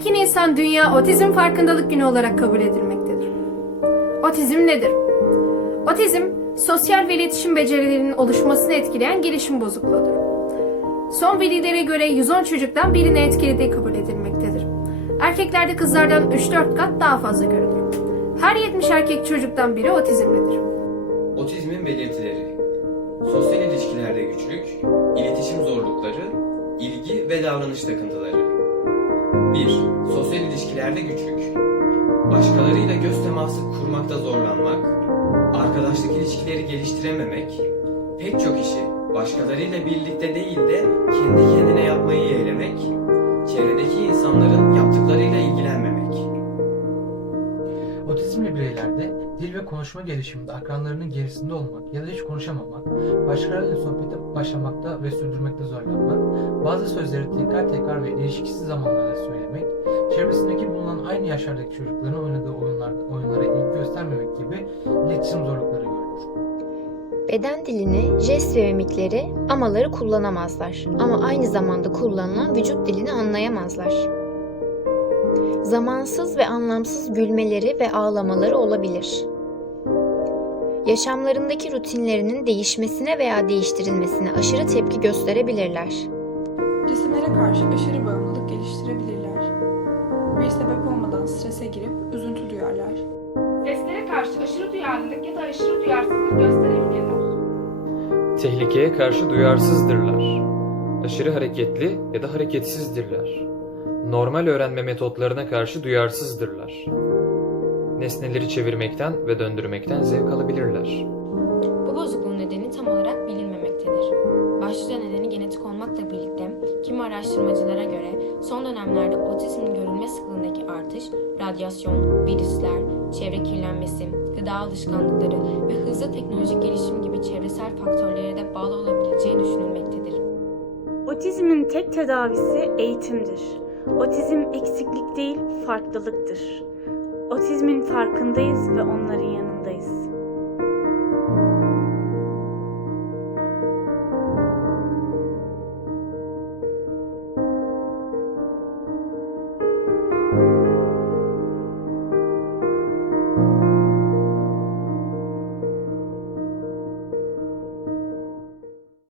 2 Nisan Dünya Otizm Farkındalık Günü olarak kabul edilmektedir. Otizm nedir? Otizm, sosyal ve iletişim becerilerinin oluşmasını etkileyen gelişim bozukluğudur. Son verilere göre 110 çocuktan birini etkilediği kabul edilmektedir. Erkeklerde kızlardan 3-4 kat daha fazla görülür. Her 70 erkek çocuktan biri otizmlidir. Otizmin belirtileri Sosyal ilişkilerde güçlük, iletişim zorlukları, ilgi ve davranış takıntıları 1. Sosyal ilişkilerde güçlük Başkalarıyla göz teması kurmakta zorlanmak, arkadaşlık ilişkileri geliştirememek, pek çok işi başkalarıyla birlikte değil de kendi Otizmli bireylerde dil ve konuşma gelişiminde akranlarının gerisinde olmak ya da hiç konuşamamak, başkalarıyla sohbete başlamakta ve sürdürmekte zorlanmak, bazı sözleri tekrar tekrar ve ilişkisiz zamanlarda söylemek, çevresindeki bulunan aynı yaşlardaki çocukların oynadığı oyunlarda, oyunlara ilgi göstermemek gibi iletişim zorlukları görülür. Beden dilini, jest ve mimikleri, amaları kullanamazlar ama aynı zamanda kullanılan vücut dilini anlayamazlar. Zamansız ve anlamsız gülmeleri ve ağlamaları olabilir. Yaşamlarındaki rutinlerinin değişmesine veya değiştirilmesine aşırı tepki gösterebilirler. Cisimlere karşı aşırı bağımlılık geliştirebilirler. Bir sebep olmadan strese girip üzüntü duyarlar. Seslere karşı aşırı duyarlılık ya da aşırı duyarsızlık gösterebilirler. Tehlikeye karşı duyarsızdırlar. Aşırı hareketli ya da hareketsizdirler. Normal öğrenme metotlarına karşı duyarsızdırlar. Nesneleri çevirmekten ve döndürmekten zevk alabilirler. Bu bozukluğun nedeni tam olarak bilinmemektedir. Başlıca nedeni genetik olmakla birlikte kimi araştırmacılara göre son dönemlerde otizmin görülme sıklığındaki artış, radyasyon, virüsler, çevre kirlenmesi, gıda alışkanlıkları ve hızlı teknolojik gelişim gibi çevresel faktörlere de bağlı olabileceği düşünülmektedir. Otizmin tek tedavisi eğitimdir. Otizm eksiklik değil, farklılıktır. Otizmin farkındayız ve onların yanındayız.